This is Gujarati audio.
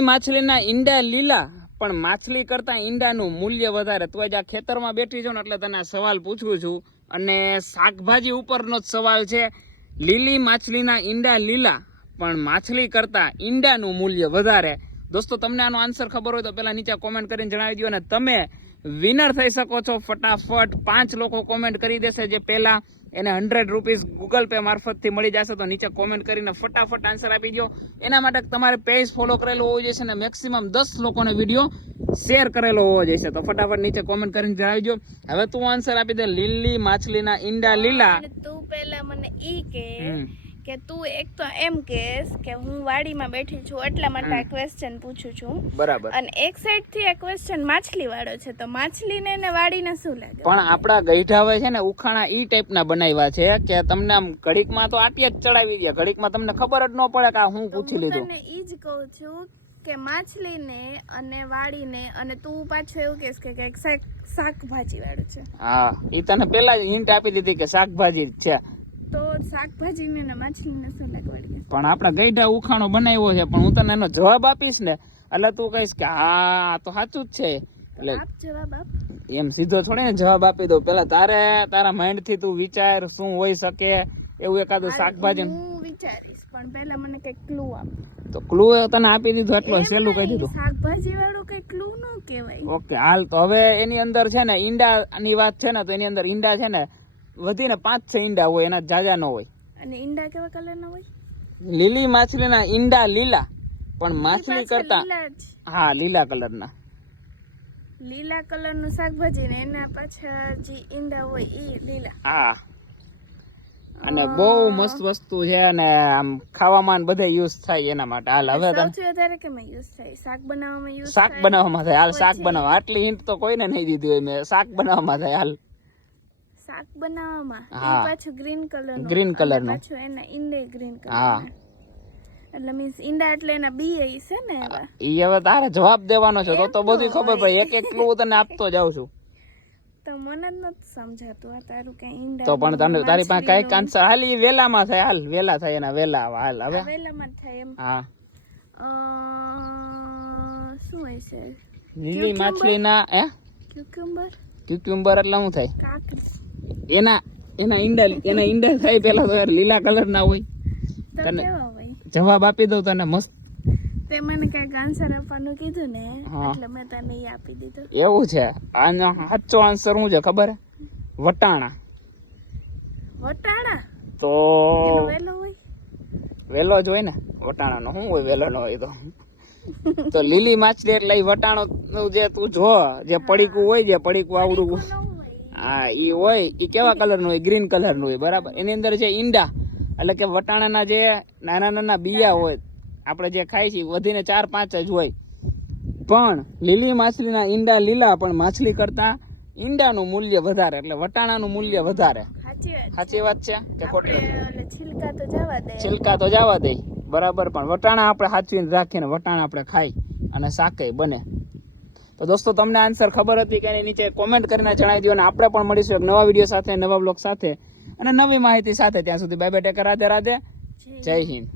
માછલીના ઈંડા લીલા, પણ માછલી કરતાં ઈંડાનું મૂલ્ય વધારે. તો જ આ ખેતરમાં બેઠી છો ને એટલે તને સવાલ પૂછું છું. અને શાકભાજી ઉપરનો જ સવાલ છે, લીલી માછલીના ઈંડા લીલા, પણ માછલી કરતા ઈંડાનું મૂલ્ય વધારે. દોસ્તો, તમને આનો આન્સર ખબર હોય તો પહેલા નીચે કોમેન્ટ કરીને જણાવી દો અને તમે વિનર થઈ શકો છો. ફટાફટ પાંચ લોકો કોમેન્ટ કરી દેશે. જે પહેલા એને હંડ્રેડ રૂપીઝ ગૂગલ પે મારફતથી મળી જશે તો નીચે કોમેન્ટ કરીને ફટાફટ આન્સર આપી દો એના માટે તમારે પેજ ફોલો કરેલો હોવો જોઈએ અને મેક્સિમમ દસ લોકોને વીડિયો શેર કરેલો હોવો જોઈએ. તો ફટાફટ નીચે કોમેન્ટ કરીને જણાવી દો હવે તું આન્સર આપી દે. લીલી માછલીના ઈંડા લીલા. તું પહેલા મને ઈ કે. કે તું એક તો એમ કેસ કે હું વાડીમાં બેઠી છું એટલા માટે આ ક્વેશ્ચન પૂછું છું. બરાબર. અને એક સાઈડથી આ ક્વેશ્ચન માછલી વાળો છે તો માછલીને ને વાડીને શું લાગે? પણ આપણા ગઈઢા હોય છે ને ઉખાણા ઈ ટાઈપના બનાવ્યા છે કે તમને આમ ઘડીકમાં તો આટિયા જ ચડાવી દે ઘડીકમાં તમને ખબર જ ન પડે કે આ હું પૂછી લીધું. તને ઈ જ કહું છું કે માછલીને અને વાડીને અને તું પાછું એવું કહેશ કે કંઈક શાક શાકભાજી વાળું છે. હા ઈ તને પેલા જ હિન્ટ આપી દીધી કે શાકભાજી જ છે. તો શાકભાજીને ને માછલીને શું લાગવાડી પણ આપણે ગઈઢા ઉખાણો બનાવ્યો છે પણ હું તને એનો જવાબ આપીશ ને એટલે તું કહીશ કે હા તો સાચું જ છે. એટલે આપ જવાબ આપ. એમ સીધો થોડી ને જવાબ આપી દઉં. પેલા તારે તારા માઇન્ડથી તું વિચાર શું હોઈ શકે એવું એકાદું શાકભાજી હું વિચારીશ પણ પહેલા મને કંઈક ક્લુ આપ. તો ક્લુ તને આપી દીધું એટલું સહેલું કહી દીધું. શાકભાજી વાળું કઈ ક્લુ નો કહેવાય. ઓકે હાલ તો હવે એની અંદર છે ને ઈંડાની વાત છે ને તો એની અંદર ઈંડા છે ને વધીને પાંચ છ ઈંડા હોય એના જાજા ન હોય. અને ઈંડા કેવા કલરના હોય? લીલી માછલીના ઈંડા લીલા પણ માછલી કરતા હા લીલા કલરના લીલા કલરનું શાકભાજી ને એના પાછળ જે ઈંડા હોય એ લીલા. હા. અને બહુ મસ્ત વસ્તુ છે અને આમ ખાવામાં બધે યુઝ થાય એના માટે. હાલ હવે સૌથી વધારે કેમાં યુઝ થાય? શાક બનાવવામાં યુઝ શાક બનાવવામાં થાય. હાલ શાક બનાવવા. આટલી હિન્ટ તો કોઈને નહીં દીધી હોય મેં. શાક બનાવવામાં થાય હાલ. શાક બનાવવામાં. એ પાછું ગ્રીન કલરનું. કલરનું. પાછું એના ઈંડે ગ્રીન કલર હા. એટલે મીન્સ ઈંડા એટલે એના બી એ છે ને એ ઈ હવે તારે જવાબ દેવાનો છે તો તો બધી ખબર પડે. એક એક ક્લુ તને આપતો જાઉં છું. તો મને જ નથી સમજાતું આ તારું કે ઈંડા તો પણ તને તારી પાસે કંઈક આન્સર હાલ ઈ વેલામાં થાય. હાલ વેલા થાય એના વેલા હાલ હવે. વેલામાં જ થાય એમ. હા. અ, શું હોય છે લીલી માછલીના હે? ક્યુક્યુમ્બર ક્યુક્યુમ્બર એટલે શું થાય? એના એના ઈંડા એના ઈંડા થાય પેલા તો લીલા કલર ના હોય. તને- જવાબ આપી દઉં તને મસ્ત. તે મને કંઈક આન્સર આપવાનું કીધું ને એટલે મેં તને એ આપી દીધું. એવું છે. આનો સાચો આન્સર શું છે ખબર? વટાણા. વટાણા? તો વેલો હોય? વેલો જ હોય ને? વટાણાનો. શું હોય વેલો નો હોય તો? તો લીલી માછલી એટલે વટાણો નું જે તું જો જે પડીકું હોય જે પડીકું આવડું. ન એ હોય એ કેવા કલરનું હોય? ગ્રીન કલરનું હોય બરાબર? એની અંદર જે ઈંડા એટલે કે વટાણાના જે નાના નાના બિયા હોય આપણે જે ખાઈ છીએ વધીને ચાર પાંચ જ હોય. પણ લીલી માછલીના ઈંડા લીલા પણ માછલી કરતા ઈંડાનું મૂલ્ય વધારે એટલે વટાણાનું મૂલ્ય વધારે. સાચી વાત છે. કે ખોટી છિલકા તો જવા દે. છિલકા તો જવા દે બરાબર પણ વટાણા આપણે સાચવીને રાખીને વટાણા આપણે ખાઈ અને શાકે બને. તો દોસ્તો તમને આન્સર ખબર હતી કે એની નીચે કોમેન્ટ કરીને જણાવી દો અને આપણે પણ મળીશું એક નવા વીડિયો સાથે નવા બ્લોગ સાથે અને નવી માહિતી સાથે. ત્યાં સુધી bye bye take care Radhe Radhe જય હિન્દ.